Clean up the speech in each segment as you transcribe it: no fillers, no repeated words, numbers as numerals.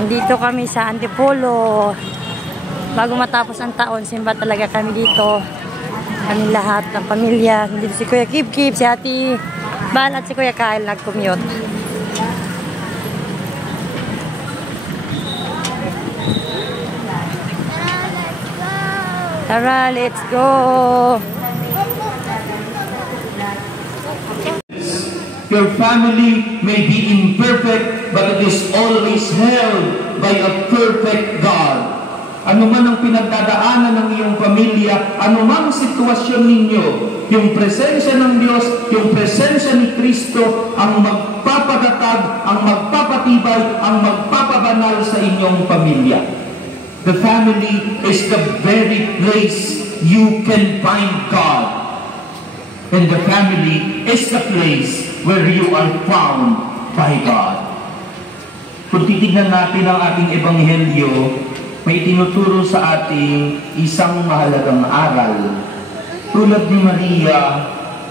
Nandito kami sa Antipolo. Bago matapos ang taon, simba talaga kami dito. Kami lahat ng pamilya. Nandito si Kuya Kip, si Ate Bal at si Kuya Kyle nag-commute. Tara, let's go! Your family may be imperfect, but it is always held by a perfect God. Ano man ang pinagdadaanan ng iyong pamilya, ano mang sitwasyon ninyo, yung presensya ng Diyos, yung presensya ni Kristo, ang magpapagatag, ang magpapatibay, ang magpapabanal sa inyong pamilya. The family is the very place you can find God. And the family is the place where you are found by God. Kung titignan natin ang ating ebanghelyo, may tinuturo sa ating isang mahalagang aral. Tulad ni Maria,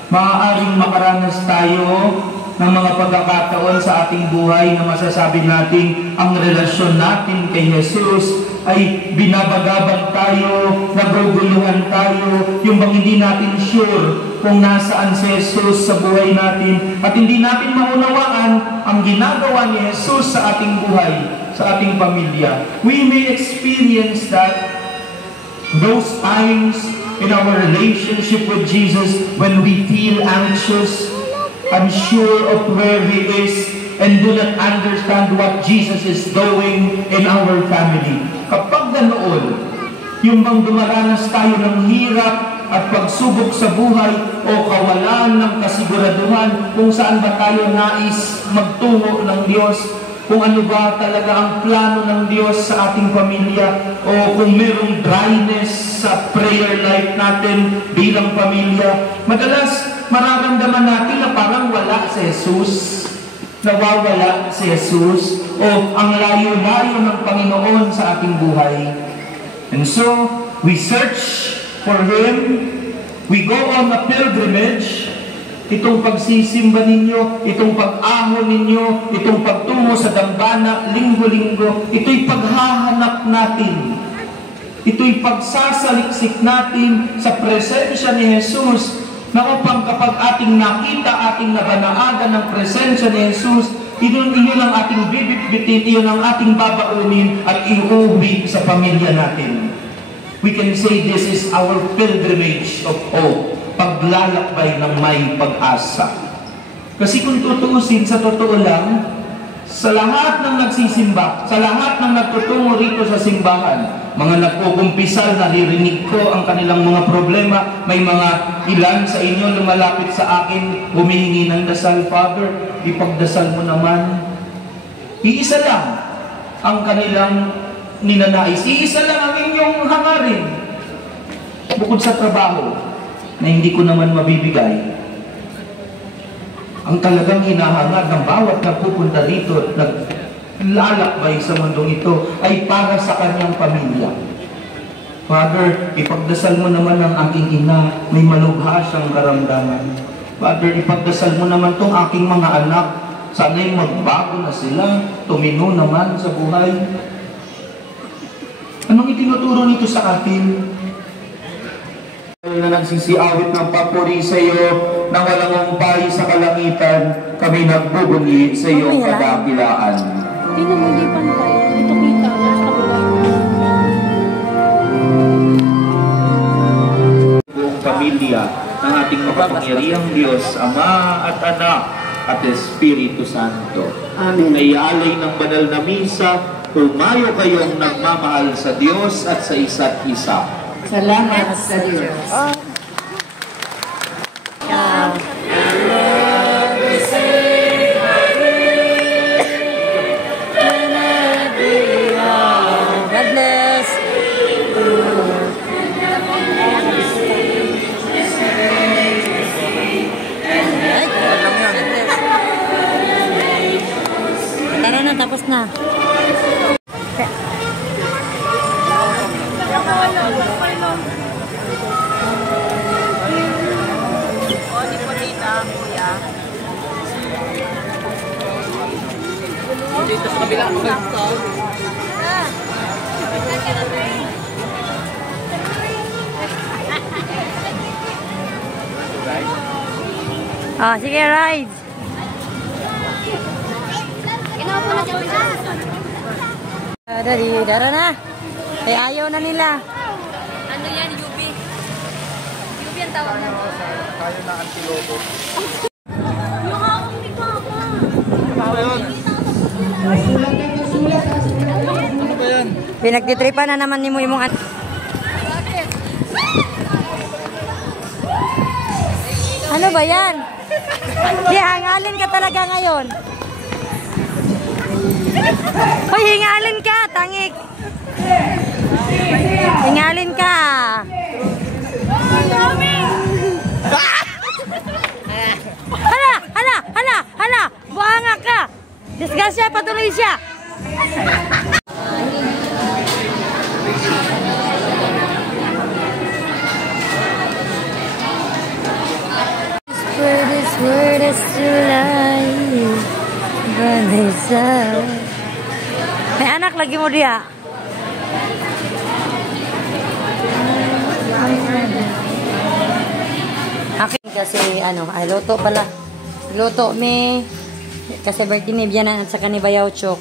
maaaring makaranas tayo ng mga pagkakataon sa ating buhay na masasabi natin ang relasyon natin kay Jesus ay binabagabag tayo, naguguluhan tayo, yung bang hindi natin sure kung nasaan si Jesus sa buhay natin at hindi natin maunawaan ang ginagawa ni Jesus sa ating buhay, sa ating pamilya. We may experience that those times in our relationship with Jesus when we feel anxious, unsure of where He is, and do not understand what Jesus is doing in our family. Kapag ganoon, yung bang dumaranas tayo ng hirap at pagsubok sa buhay o kawalan ng kasiguraduhan kung saan ba tayo nais magtungo ng Diyos, kung ano ba talaga ang plano ng Diyos sa ating pamilya, o kung merong dryness sa prayer life natin bilang pamilya, madalas mararamdaman natin na parang wala si Jesus, nawawala si Jesus, o ang layo-layo ng Panginoon sa ating buhay. And so, we search for Him, we go on a pilgrimage. Itong pagsisimba ninyo, itong pag-ahon ninyo, itong pagtungo sa dambana, linggo-linggo, ito'y paghahanap natin. Ito'y pagsasaliksik natin sa presensya ni Jesus, na upang kapag ating nakita, ating nabanaagan ng presensya ni Jesus, iyon ang ating bibitbitin, iyon ang ating babaunin at iuwi sa pamilya natin. We can say this is our pilgrimage of hope, paglalakbay ng may pag-asa. Kasi kung tutuusin, sa totoo lang, sa lahat ng nagsisimba, sa lahat ng nagtutungo rito sa simbahan, mga nagkukumpisal, naririnig ko ang kanilang mga problema. May mga ilan sa inyo lumalapit sa akin, humihingi ng dasal. Father, ipagdasal mo naman. Iisa lang ang kanilang ninanais. Iisa lang ang inyong hangarin. Bukod sa trabaho, na hindi ko naman mabibigay, ang talagang hinahangad ng bawat nagpupunta dito at naglalakbay sa mundong ito ay para sa kanyang pamilya. Father, ipagdasal mo naman ang aking ina, may malubha siyang karamdaman. Father, ipagdasal mo naman tong aking mga anak, sana'y magbago na sila, tumino naman sa buhay. Anong itinuturo nito sa atin? Na nagsisiawit ng papuri sa iyo, nang walang umpay sa kalangitan, kami nagbubunyi sa iyong kadakilaan. Hindi na hindi pantay. Ito kita. Buong pamilya ng ating makapangyarihang Diyos, Ama at Anak at Espiritu Santo. Amen. Ay alay ng banal na misa, tumayo kayong nagmamahal sa Diyos at sa isa't isa. Salamat sa Diyos. God bless. Tara na, tapos na. Dito sa kabila. Ah, sige, ride. Dara na. Ay, ayaw na nila. Ano yan, UB? UB ang tawag na. Tayo na antilopo. Yung akong ni Papa. Ano ba yun? Ano ba yan? Pinagtitripa na naman ni mo yung mga... Ano ba yan? Di, hangalin ka talaga ngayon. Hoy, hingalin ka, tangik. Hingalin ka. Hala, hala, hala, hala. Buhanga ka. Disgrasya, patuloy siya. This word is to lie. Vanessa. May anak lagi mo dia. Akin kasi ano, ay luto pala. Luto me. Kasi birthday ni Bianan at saka ni Bayaw Chok.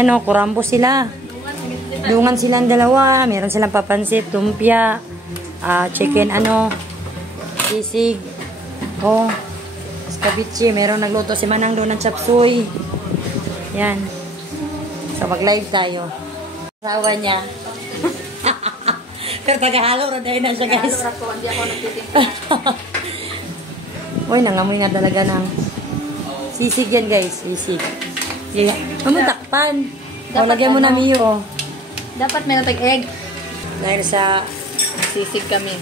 Yan o, kurambo sila. Dungan silang dalawa. Meron silang papansit, lumpia, chicken sisig. Oh, scabichi. Meron nagluto si Manang doon ng chapsuy. Yan. So, mag-live tayo. Asawa niya. Pero tagahalo rin dahil na siya, guys. Hindi ako nagtitinda. Uy, nangamoy nga talaga ng sisig yan, guys. Sisig. Yeah. Takpan. O, lagyan mo na Mio. Oh. Dapat may natag-egg. Dahil sa... Sisig kami.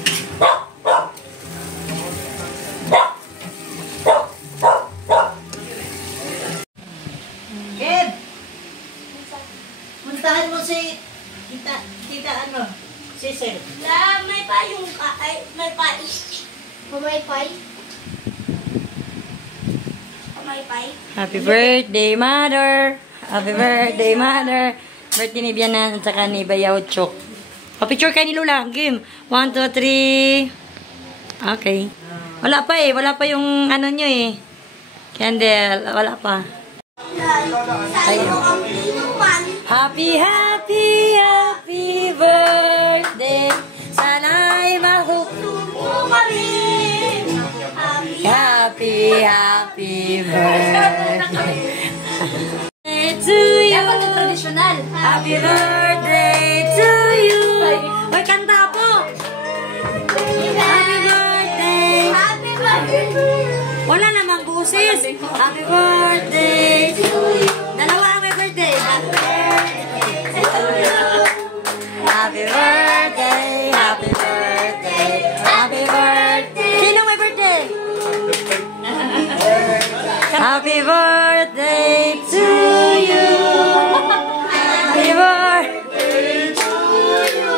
Ed! Puntahan mo si tita Cecil. May payong ka. Ay, may pay. Pumaypay? Pumaypay? Happy birthday, mother! Happy birthday, mother! Birthday ni Bianan at saka ni Bayaw Chok. Picture kayo ni Lula. Game. 1, 2, 3. Okay. Wala pa eh. Wala pa yung ano nyo eh. Candle. Wala pa. Happy, happy, happy birthday. Sana'y mahutupo kami. Happy, happy birthday to you. Dapat yung tradisyonal. Happy birthday to you. Uy, kanta po. Happy birthday. Happy birthday. Wala namang busis. Happy birthday to you. Dalawa ang may birthday. Happy birthday to you. Happy birthday. Happy birthday. Happy birthday. Sino may birthday? Happy birthday to you. Happy birthday to you.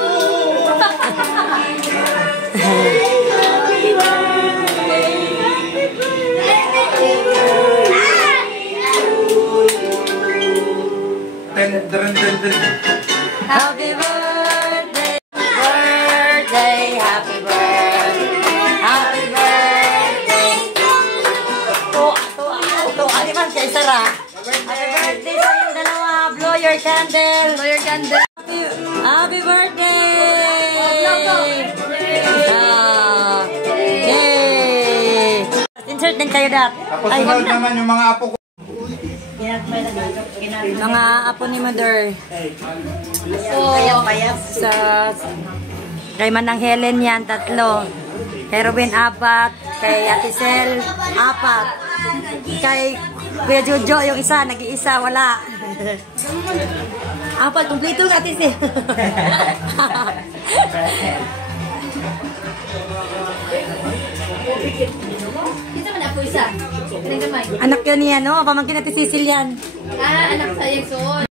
Happy birthday, birthday, happy birthday, happy birthday. Ano man kay Sarah? Happy birthday sa inyong dalawa. Blow your candle. Blow your candle. Happy birthday! Yay! Insert din kayo dat. Tapos sunod naman yung mga apo ko. Mga apo ni Mother. Sa kay Manang Helen yan, 3. Kay Ruben, 4. Kay Ate Sel, 4. Kay Kuya Jojo, yung isa, nag-iisa, wala. 4, kumpleto ng Ate Sel. Kita man ako isa. Kanang gamay. Anak yun niya, no? Pamangkin Ate Cecil yan. Anak sayang so.